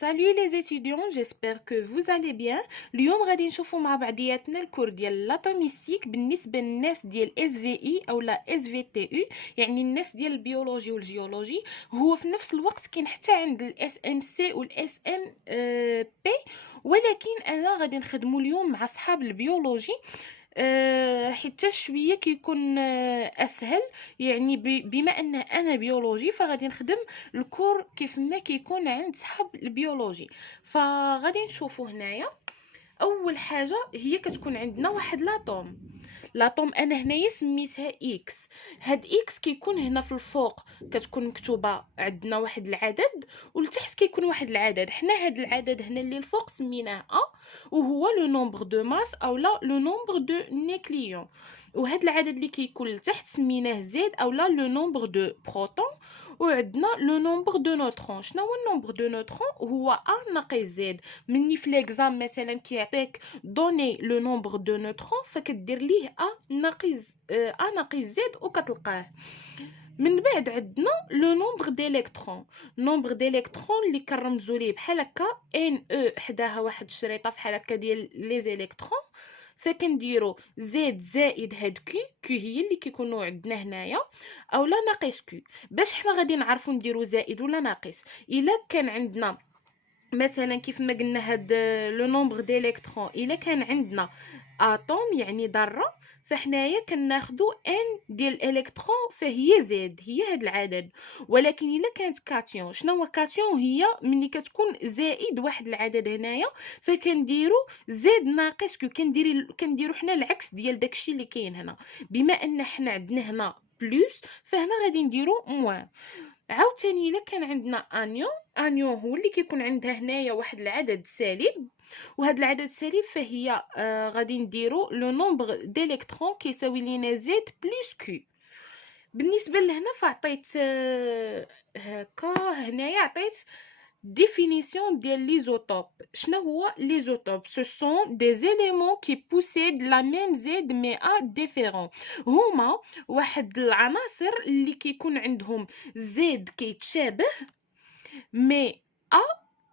Salut les étudiants, j'espère que vous allez bien. اليوم غادي نشوفوا مع بعضياتنا الكور ديال لاتوميستيك بالنسبه للناس ديال اس في اي او لا اس في تي يو، يعني الناس ديال البيولوجي والجيولوجي. هو في نفس الوقت كاين حتى عند الاس ام سي والاس ام بي، ولكن انا غادي نخدموا اليوم مع اصحاب البيولوجي. حتى شويه كيكون اسهل، يعني بما ان انا بيولوجي فغادي نخدم الكور كيف ما كيكون عند صحاب البيولوجي. فغادي نشوفوا هنايا اول حاجه هي كتكون عندنا واحد لاطوم انا هنايا سميتها اكس. هاد اكس كيكون هنا في الفوق كتكون مكتوبه عندنا واحد العدد، ولتحت كيكون واحد العدد. حنا هاد العدد هنا اللي الفوق سميناه وهو لو نومبر دو ماس او لا لو نومبر دو نيكليون. وهاد العدد اللي كيكون لتحت سميناه زد او لا لو نومبر دو بروتون. وعندنا لو نومبر دو نوترون. شنو هو النومبر دو نوترون؟ هو ا ناقص زد. مني في ليكزام مثلا كيعطيك دوني لو نومبر دو نوترون فكدير ليه ا ناقص زد وكتلقاه. من بعد عندنا لو نومبر ديليكترون. نومبر ديليكترون اللي كنرمزوا ليه بحال هكا ان او حداها واحد الشريطه بحال هكا ديال لي زيليكترون، فكنديروا زد زائد هاد كي هي اللي كيكونوا عندنا هنايا اولا ناقص كي. باش حنا غادي نعرفوا نديروا زائد ولا ناقص، الا كان عندنا مثلا كيف ما قلنا هاد لو نومبر ديليكترون، الا كان عندنا اتوم يعني ذره، فحنايا كناخذوا ان ديال الالكترون فهي زد، هي هاد العدد. ولكن الا كانت كاتيون، شنو هو كاتيون؟ هي ملي كتكون زائد واحد العدد هنايا فكنديروا زد ناقص كو. كنديروا حنا العكس ديال داكشي اللي كاين هنا. بما ان حنا عندنا هنا بلس فهنا غادي نديروا موان. عاوتاني الا كان عندنا انيون هو اللي كيكون عندها هنايا واحد العدد سالب، وهذا العدد السالب فهي غادي نديرو لو نومبر ديليكترون كيساوي لينا زد بلس كي. بالنسبه لهنا فعطيت هكا هنايا عطيت définition ديال ليزوتوب. شنو هو ليزوتوب؟ ce sont des éléments qui possèdent la même Z mais à différents. هما واحد العناصر اللي كيكون عندهم زد كيتشابه مي ا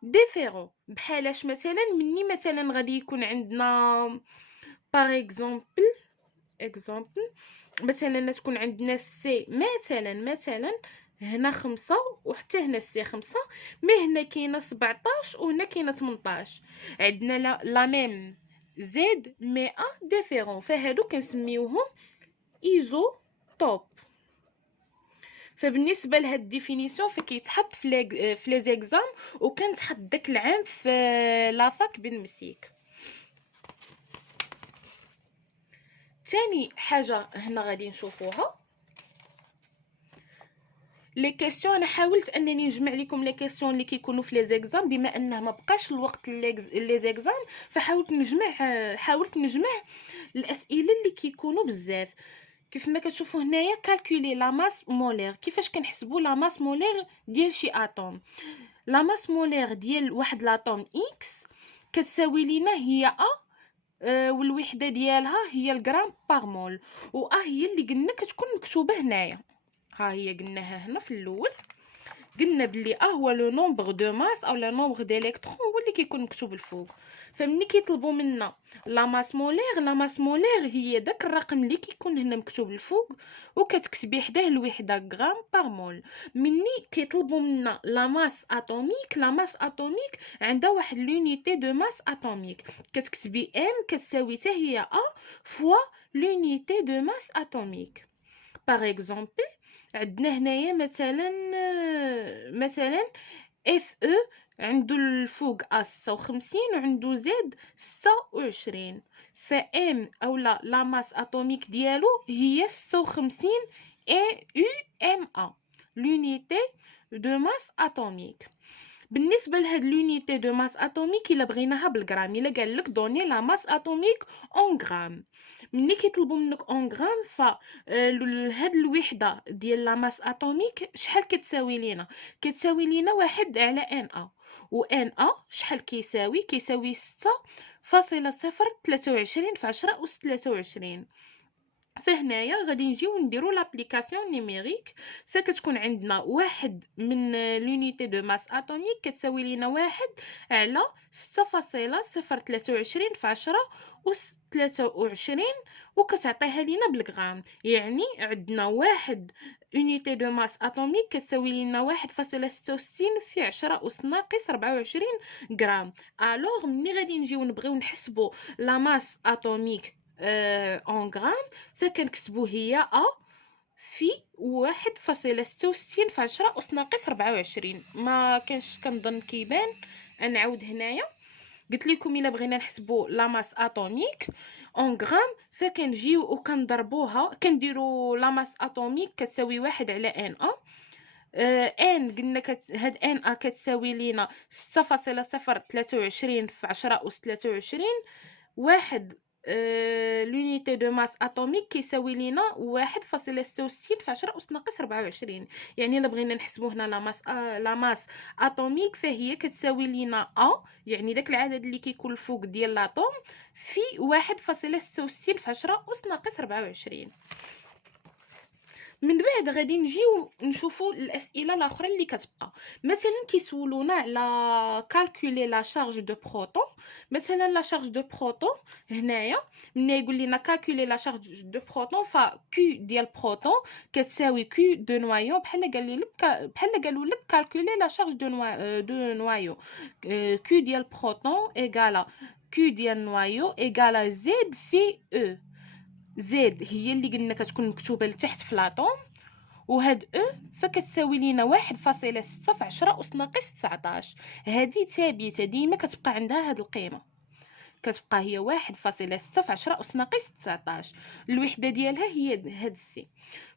ديفيرون. بحالاش مثلا مني مثلا غادي يكون عندنا باغ اكزومبل مثلا تكون عندنا سي مثلا هنا 5 وحتى هنا السي 5، مي هنا كاينه 17 وهنا كاينه 18. عندنا لا ميم زد مي ا ديفيرون، فهادو كنسميوهم ايزو توب. فبالنسبه لهاد الديفينيسيون فكيتحط في لي زيكزام، وكنتحط داك العام في لافاك بالمسيك. تاني حاجه هنا غادي نشوفوها لي كيسيون. انا حاولت انني نجمع لكم لي كيسيون اللي كيكونوا في لي زيكزام، بما انه ما بقاش الوقت لي زيكزام فحاولت نجمع الاسئله اللي كيكونوا بزاف. كيف ما كتشوفوا هنايا كالكولي لا ماس مولير. كيفاش كنحسبوا لا ماس مولير ديال شي اتوم؟ لا ماس مولير ديال واحد لاطوم اكس كتساوي لينا هي والوحده ديالها هي الغرام باغ مول. هي اللي قلنا كتكون مكتوبه هنايا، ها هي قلناها هنا في الاول. قلنا بلي هو لو نومبر دو ماس او لا نومبر ديليكترون هو اللي كيكون مكتوب الفوق. فمني كيطلبوا منا لا ماس مولير هي داك الرقم اللي كيكون هنا مكتوب الفوق وكتكتبي حداه الوحده غرام باغ مول. مني كيطلبوا منا لا ماس اتوميك عندها واحد لونيتي دو ماس اتوميك، كتكتبي ام كتساوي حتى هي فوا لونيتي دو ماس اتوميك. باغ اكزومبل عندنا هنايا مثلا اف او عنده الفوق 56 وعنده زد 26، فام اولا لا ماس اتوميك ديالو هي 56 اي يو ام ا لونيتي دو ماس اتوميك. بالنسبه لهاد لونيتي دو ماس اتوميك الا بغيناها بالغرام، الا قال لك دوني لا ماس اتوميك اون غرام، ملي كيطلبوا منك اون غرام ف هاد الوحده ديال لا ماس اتوميك شحال كتساوي لينا؟ كتساوي لينا 1 على ان ا، و ان ا شحال كيساوي 6.023 في 10 أس 23. فهنايا غادي نجيو نديرو لابليكاسيون نيميريك. فكتكون عندنا واحد من لونيتي دو ماس اتوميك كتساوي لينا واحد على 6.023 في 10 أس 23 وكتعطيها لينا بالغرام. يعني عندنا واحد unité de masse atomique كتساوي لينا 1.66 في 10 أس ناقص 24 غرام. الوغ ملي غادي نجيو نبغيو نحسبو لا ماس اتوميك en غرام فكنكتبو هي أ في 1.66 في 10 أس ناقص 24. ما كانش كنظن كيبان. نعاود هنايا قلت لكم الا بغينا نحسبو لا ماس اتوميك اون غرام فكنجيو وكنضربوها كنديرو لا ماس اتوميك كتساوي 1 على ان ا. ان قلنا هاد ان ا كتساوي لينا 6.023 في 10 أس 23. واحد لونيتي دو ماس اتوميك كيساوي لينا 1.66 في 10 أس ناقص 24. يعني الا بغينا نحسبو هنا لا ماس اتوميك فهي كتساوي لينا ا، يعني داك العدد اللي كيكون الفوق ديال لاطوم، في 1.66 في 10 أس ناقص 24. من بعد غادي نجيو نشوفوا الاسئله الاخرى اللي كتبقى. مثلا كيسولونا على كالكولي لا شارج دو بروتون. مثلا لا شارج دو بروتون هنايا ملي يقول لنا كالكولي لا شارج دو بروتون كيو ديال بروتون كتساوي كيو دو نوايو. بحال قالوا لك كالكولي لا شارج دو نوايو. كيو ديال بروتون ايغالا كيو ديال نوايو ايغالا زد في او. زد هي اللي قلنا كتكون مكتوبه لتحت في لاطوم، وهاد او فكتساوي لينا 1.6 في 10 أس ناقص 19. هذه ثابته ديما كتبقى عندها هاد القيمه، كتبقى هي 1.6 في 10 أس ناقص 19. الوحده ديالها هي هاد السي.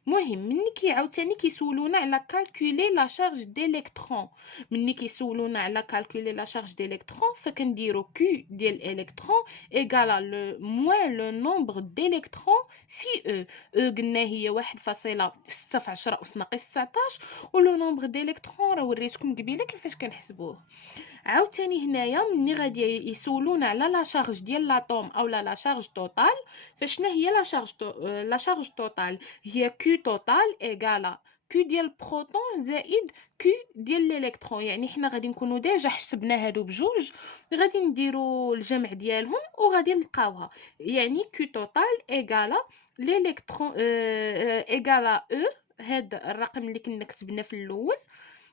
مهم ملي عاوتاني كيسولونا على كالكولي لا شارج ديليكترون. ملي كيسولونا على كالكولي لا شارج ديليكترون فكنديرو كيو ديال الالكترون ايغالا لو موان لو نومبر ديليكترون في او. او قلنا هي 1.6 في 10 أس ناقص 19، ولو نومبر ديليكترون راه وريتكم قبيله كيفاش كنحسبوه. عاوتاني هنايا ملي غادي يسولونا على لا شارج ديال لاطوم او لا شارج توتال، فشنا هي لا شارج توتال هي كيو توتال ايغالا كيو ديال بروتون زائد كيو ديال الالكترون. يعني حنا غادي نكونوا ديجا حسبنا هادو بجوج، غادي نديروا الجمع ديالهم وغادي نلقاوها. يعني كيو توتال ايغالا الالكترون ايغالا او، هاد الرقم اللي كنا كتبنا في الاول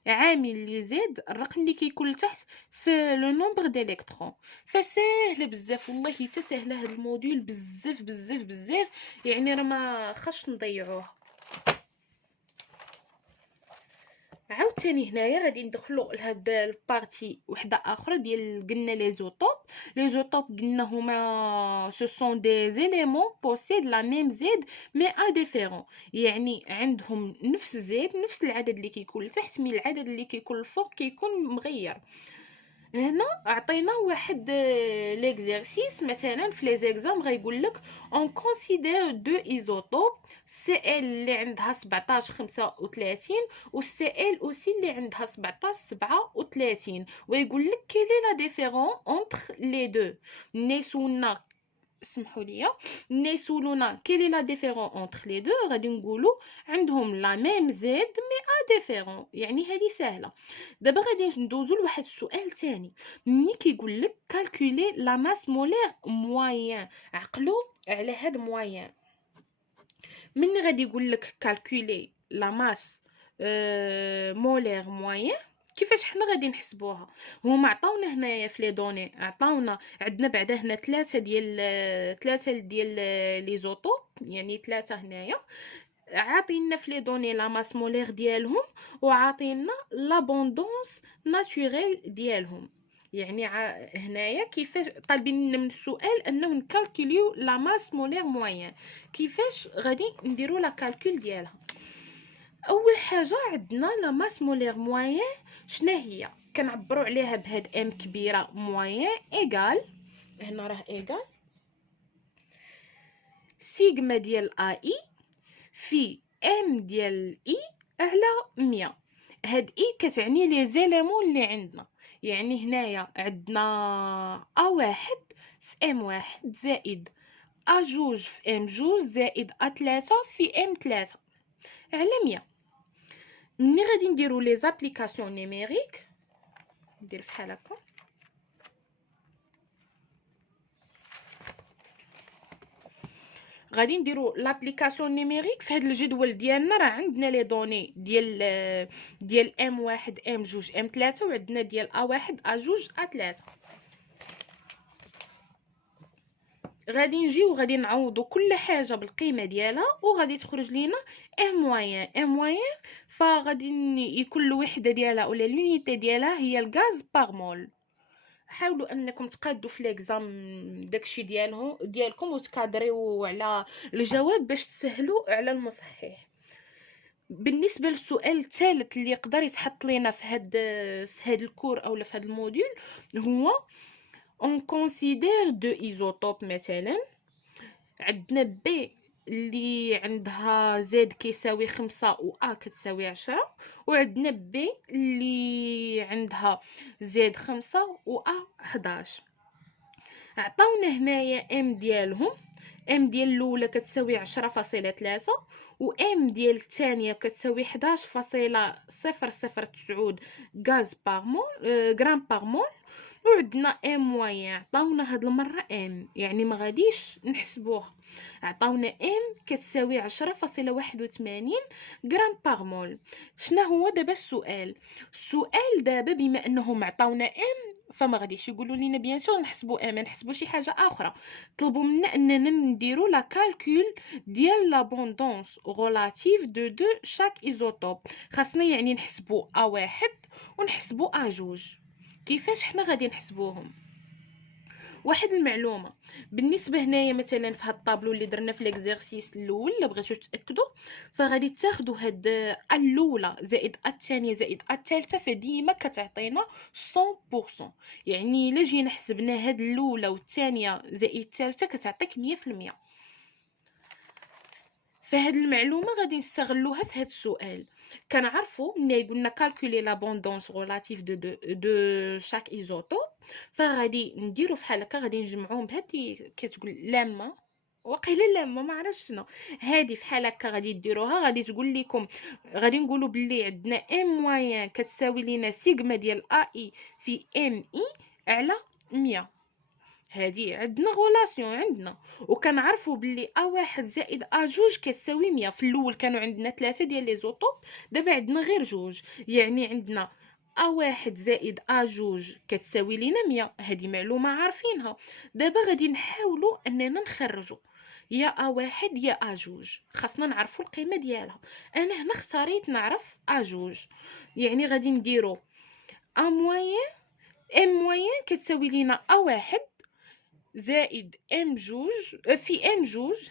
عامل لي زيد الرقم اللي كيكون لتحت في لو نومبر ديليكترون. فسهل بزاف والله، حتى سهله هاد الموديول بزاف بزاف بزاف، يعني راه ما خاصش نضيعوه. عاوتاني هنايا غادي ندخلوا لهاد البارتي وحده اخرى ديال قلنا لي زوتوب. لي زوتوب قلنا هما سو سون دي زيليمون بوسيد لا ميم زيد مي ا ديفيرون. يعني عندهم نفس زيد، نفس العدد اللي كيكون لتحت، مي العدد اللي كيكون الفوق كيكون مغير. هنا عطينا واحد ليكزيرسيس. مثلا في لي زيكزام غيقول لك اون كونسيدير دو ايزوتوب سي ال اللي عندها 17 35 و سي ال اوسي اللي عندها 17 37، ويقول لك كيلي لا ديفيرون اونتر لي دو. نيسونا اسمحوا لي نيسولونا كيلي لا ديفيرون اونتر لي دو، غادي نقولوا عندهم لا ميم زيد مي ا ديفيرون. يعني هذه سهله. دابا غادي ندوزو لواحد السؤال ثاني. ملي كيقول لك كالكولي لا ماس مولير موين، عقلوا على هاد موين. من غادي يقول لك كالكولي لا ماس مولير موين، كيفاش حنا غادي نحسبوها؟ هما عطاونا هنايا في لي دوني، عطاونا عندنا بعدا هنا ثلاثه ديال لي زوتوب، يعني ثلاثه هنايا عاطينا في لي دوني لا ماس مولير ديالهم، وعاطينا لابوندونس ناتوريل ديالهم. يعني هنايا كيفاش طالبين لنا من السؤال انه نكالكوليو لا ماس مولير موين. كيفاش غادي نديرو لا كالكول ديالها؟ اول حاجه عندنا لا ماس مولير موين شنو هي؟ كنعبروا عليها بهاد ام كبيره موين ايغال، هنا راه ايغال سيغما ديال اي في ام ديال اي على 100. هاد اي كتعني لي زيليمون اللي عندنا. يعني هنايا عندنا ا واحد في ام واحد زائد أ2 في M2 زائد أ3 في M3 على 100. مني غادي نديرو لي زابليكاسيون نيميريك، ندير بحال هكا. غادي نديرو لابليكاسيون نيميريك في هذا الجدول ديالنا. راه عندنا لي دوني ديال M1 M2 M3 وعندنا ديال A1 A2 A3. غادي نجيو غادي نعوضو كل حاجه بالقيمه ديالها وغادي تخرج لينا ام موين. فغادي يكون الوحده ديالها ولا لونيتي ديالها هي الغاز باغ مول. حاولوا انكم تقادوا في ليكزام داكشي ديالكم وتكادريو على الجواب باش تسهلوا على المصحح. بالنسبه للسؤال الثالث اللي يقدر يتحط لينا في هاد الكور اولا في هاد الموديول هو on considère deux isotopes مثلا. عندنا بي اللي عندها زد كيساوي 5 و ا كتساوي 10، وعندنا بي اللي عندها زد 5 و ا 11. عطاونا هنايا ام ديالهم. ام ديال الاولى كتساوي 10.3 و ام ديال الثانيه كتساوي 11.009 غاز باغ مول غرام باغ مول. وعندنا ام موين عطاونا هاد المره ام، يعني ما غاديش نحسبوها. عطاونا ام كتساوي 10.81 غرام باغ مول. شنو هو دابا السؤال دابا بما انهم عطاونا ام فما غاديش يقولوا لينا بيان سور نحسبوا ام، نحسبوا شي حاجه اخرى. طلبوا منا اننا نديروا لا كالكول ديال لابوندونس غولاتيف دو شاك ايزوتوب. خاصنا يعني نحسبوا A1 ونحسبوا A2. كيفاش حنا غادي نحسبوهم؟ واحد المعلومه بالنسبه هنايا مثلا في هاد الطابلو اللي درنا في ليكزيرسيس الاول اللي بغيتو تاكدوا، فغادي تاخذوا هاد الاولى زائد الثانيه زائد الثالثه فديما كتعطينا 100%. يعني الا جينا حسبنا هاد الاولى والثانيه زائد الثالثه كتعطيك 100%. فهاد المعلومه غادي نستغلوها في هاد السؤال. كنعرفوا ملي قلنا كالكولي لابوندونس غولاتيف دو شاك ايزوتوب، فغادي نديرو فحال هكا. غادي نجمعوهم بهادي كتقول لامه وقيله لامه ما عرفتش شنو هادي فحال هكا. غادي ديروها غادي تقول لكم غادي نقولوا باللي عندنا ام موين كتساوي لينا سيغما ديال اي في ام اي على 100. هادي عندنا غولاسيون عندنا، وكنعرفوا باللي A1 زائد A2 كتساوي 100. في الاول كانوا عندنا 3 ديال لي زوطوب، دابا عندنا غير 2. يعني عندنا A1 زائد A2 كتساوي لينا 100. هذه معلومه عارفينها. دابا غادي نحاولوا اننا نخرجوا يا A1 يا A2. خاصنا نعرفوا القيمه ديالها. انا هنا اختاريت نعرف A2، يعني غادي نديرو A موين ام موين كتساوي لينا A1 زائد ام جوج في ام جوج.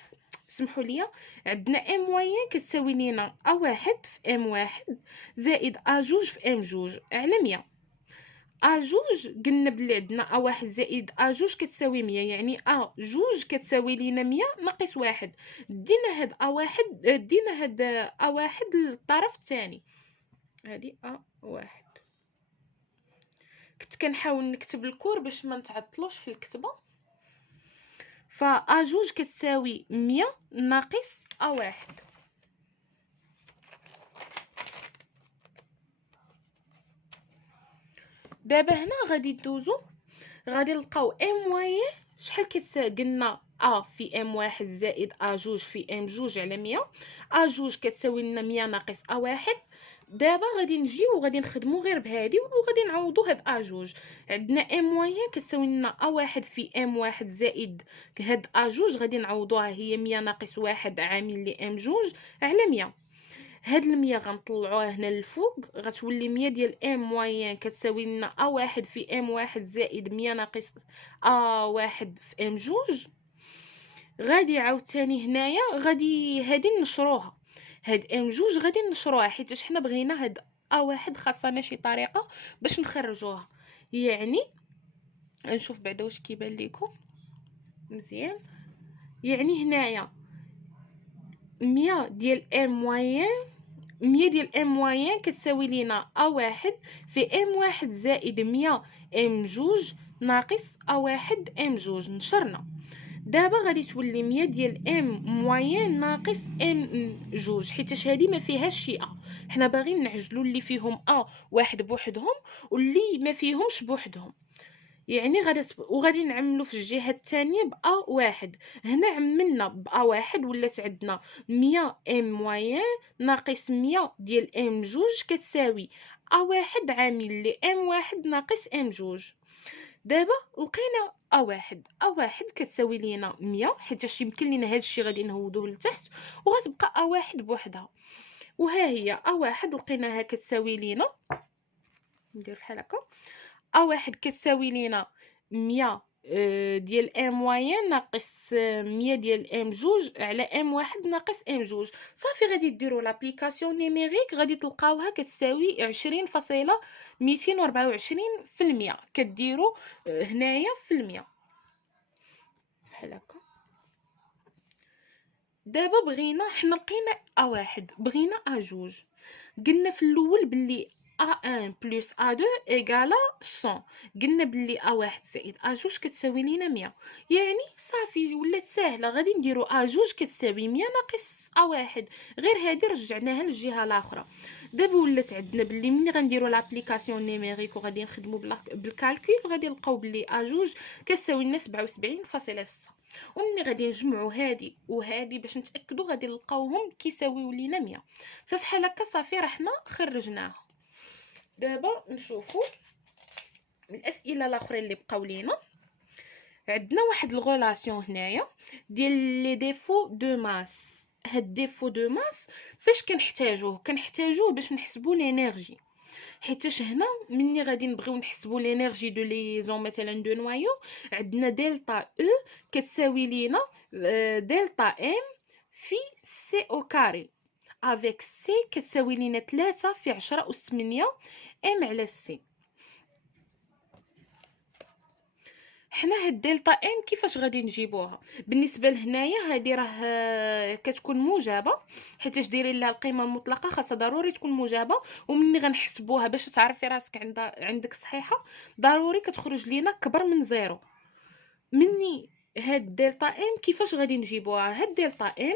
سمحوا لي، عندنا ام موين كتساوي لينا A1 في ام واحد زائد A2 في ام جوج على 100. A2 قلنا بلي عندنا A1 زائد A2 كتساوي 100، يعني A2 كتساوي لينا 100 ناقص 1. دينا هاد A1 للطرف الثاني. هادي A1. كنت كنحاول نكتب الكور باش ما نتعطلوش في الكتابه. فA2 كتساوي 100 ناقص A1. دابا هنا غادي ندوزو غادي نلقاو ام موين شحال كتساوي. قلنا A في M1 زائد A2 في M2 على 100. A2 كتساوي لنا 100 ناقص A1. دابا غادي نجيو وغادي نخدمو غير بهادي وغادي نعوضو هاد A2. عندنا ام موين كتساوي لنا A1 في M1 زائد هاد A2 غادي نعوضوها هي 100 ناقص 1 عامل لي M2 على 100. هاد المية غنطلعوها هنا للفوق غتولي 100 ديال ام موين كتساوي لنا A1 في M1 زائد 100 ناقص A1 في M2. غادي عاوتاني هنايا غادي هادي نشروها. هاد M2 غادي نشروها حيت حنا بغينا هاد A1 خاصنا شي طريقه باش نخرجوها. يعني نشوف بعدا واش كيبان لكم مزيان. يعني هنايا 100 ديال ام موين كتساوي لينا A1 في M1 زائد 100 M2 ناقص A1 M2. نشرنا دابا غادي تولي 100 ديال ام موين ناقص ام جوج، حيتاش هادي ما فيهاش شي حنا باغيين نعزلوا اللي فيهم واحد بوحدهم واللي ما فيهمش بوحدهم. يعني وغادي نعملو في الجهه الثانيه واحد. هنا عملنا واحد ولات عندنا 100 ام موين ناقص 100 ديال ام جوج كتساوي واحد عامل لي ام واحد ناقص ام جوج. دابا لقينا واحد كتساوي لينا 100، حيت يمكن لينا هادشي غادي نهودوه لتحت وغتبقى واحد بوحدها. وها هي واحد لقيناها كتساوي لينا، ندير بحال هكا، واحد كتساوي لينا 100 ديال ام موين ناقص 100 ديال ام جوج على ام واحد ناقص ام جوج. صافي غادي ديروا لابليكاسيون نيميريك غادي تلقاوها كتساوي 20.224%. كديروا هنايا في المية بحال هكا. دابا بغينا حنا لقينا واحد، بغينا جوج. قلنا في الاول باللي A1 plus A2 égale 100. قلنا باللي A1 زائد A2 كتساوي لينا 100. يعني صافي ولات ساهله، غادي نديرو A2 كتساوي 100 ناقص A1، غير هذه رجعناها للجهه الاخرى. دابا ولات عندنا باللي ملي غنديرو لابليكاسيون نيميريك وغادي نخدمو بالكالكول غادي نلقاو باللي A2 كتساوي لنا 77.6. ومني غادي نجمعوا هادي وهادي باش نتاكدوا غادي نلقاوهم كيساويو لينا 100. ففحال هكا صافي راه حنا خرجناها. دابا نشوفوا الاسئله الاخرين اللي بقاو لينا. عندنا واحد الغولاسيون هنايا ديال لي ديفو دو ماس. هاد ديفو دو ماس فاش كنحتاجوه باش نحسبوا الانرجي. حيتاش هنا مني غادي نبغيو نحسبوا الانرجي دو ليزون مثلا دو نوايو، عندنا دلتا او كتساوي لينا دلتا ام في سي او كاري افيك سي كتساوي لينا 3 في 10 أس 8 ام على سي. حنا هاد دلتا ام كيفاش غادي نجيبوها؟ بالنسبه لهنايا هادي راه كتكون موجبه، حيتاش دايرين لها القيمه المطلقه خاصها ضروري تكون موجبه. ومني غنحسبوها باش تعرفي راسك عندك صحيحه ضروري كتخرج لينا كبر من زيرو. مني هاد دلتا ام كيفاش غادي نجيبوها؟ هاد دلتا ام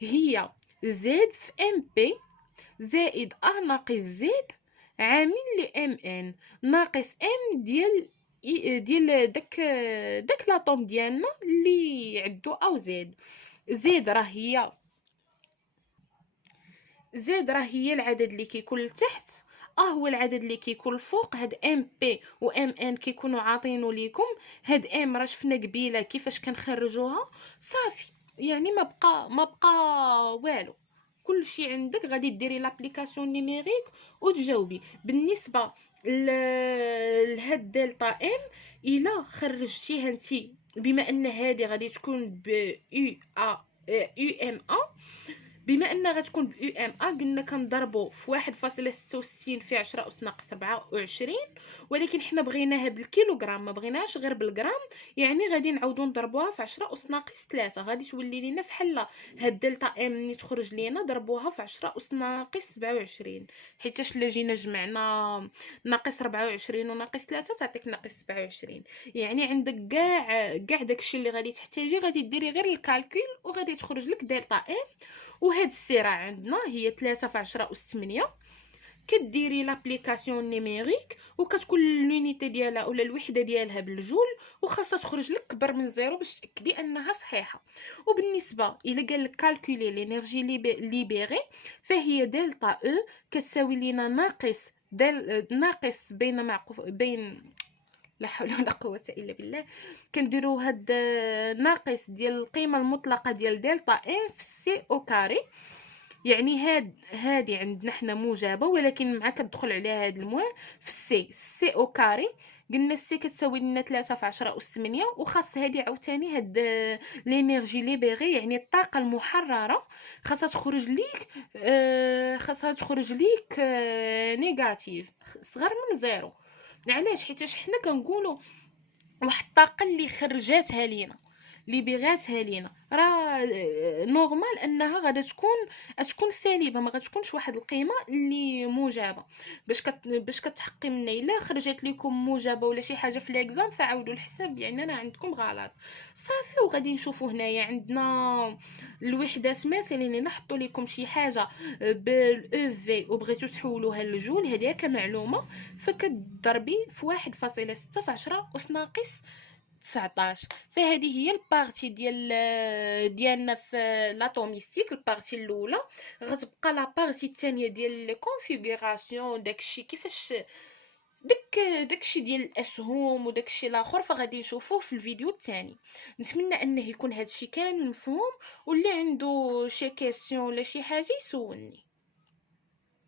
هي زد في ام بي زائد ناقص زد عامل ل ام ان ناقص ام ديال داك لاطوم ديالنا اللي عندو زد. زد راه هي العدد اللي كيكون لتحت، هو العدد اللي كيكون الفوق. هاد ام بي و ام ان كيكونوا عاطينو ليكم. هاد ام راه شفنا قبيله كيفاش كنخرجوها. صافي يعني ما بقى والو، كلشي عندك غادي ديري لابليكاسيون نيميريك وتجاوبي. بالنسبه لهاد دلتا ام الا خرجتيها انتي بما ان هذه غادي تكون ب يو ام بما ان غتكون ب يو ام قلنا كنضربوا في 1.66 في 10 أس ناقص 24، ولكن حنا بغيناها بالكيلوغرام ما بغيناهاش غير بالغرام. يعني غادي نعاودو نضربوها في 10 أس ناقص 3، غادي تولي لينا فحال هاد دلتا ام ملي تخرج لينا ضربوها في 10 أس ناقص 27، حيتاش الا جينا جمعنا ناقص 24 وناقص 3 تعطيك ناقص 27. يعني عندك كاع داكشي اللي غادي تحتاجي غادي ديري غير الكالكول وغادي تخرج لك دلتا ام. وهاد السيره عندنا هي 3 في 10 أس 8. كديري لابليكاسيون نيميريك وكتكون لونيتي ديالها ولا الوحده ديالها بالجول، وخاصها تخرج لك كبر من زيرو باش تاكدي انها صحيحه. وبالنسبه الى قال لك كالكولي لينيرجي ليبيري فهي دلتا او كتساوي لينا ناقص بين لا حول ولا قوه الا بالله. كنديروا هاد ناقص ديال القيمه المطلقه ديال دلتا ام في سي او كاري. يعني هادي عندنا حنا موجبه، ولكن مع كتدخل عليها هاد الموان في سي او كاري. قلنا السي كتساوي لنا 3 في 10 أس 8، وخاص هادي عاوتاني هاد لينيرجي ليبيري يعني الطاقه المحرره خاصها تخرج ليك نيجاتيف صغر من زيرو. علاش؟ حيتاش حنا كنقولوا واحد الطاقه اللي خرجاتها لينا، اللي بغاتها لينا، راه نورمال انها غادا تكون سالبه، ما غتكونش واحد القيمه اللي موجبه. باش كتحقي منها الا خرجت لكم موجبه ولا شي حاجه في ليكزام، فعاودوا الحساب، يعني راه عندكم غلط صافي. وغادي نشوفوا هنايا عندنا الوحدات، مثلا الا نحطوا لكم شي حاجه بالاو في وبغيتو تحولوها للجول، هذه كمعلومه، فكتضربي في 1.6 في 10 أس ناقص 19. فهذه هي البارتي ديالنا في لاتوميستيك. البارتي الاولى غتبقى لا بارتي الثانيه ديال لي كونفيغوراسيون، داكشي كيفاش داكشي ديال الاسهم وداكشي الاخر، فغادي نشوفوه في الفيديو الثاني. نتمنى انه يكون هادشي كامل مفهوم، واللي عنده شي كيسيون ولا شي حاجه يسولني.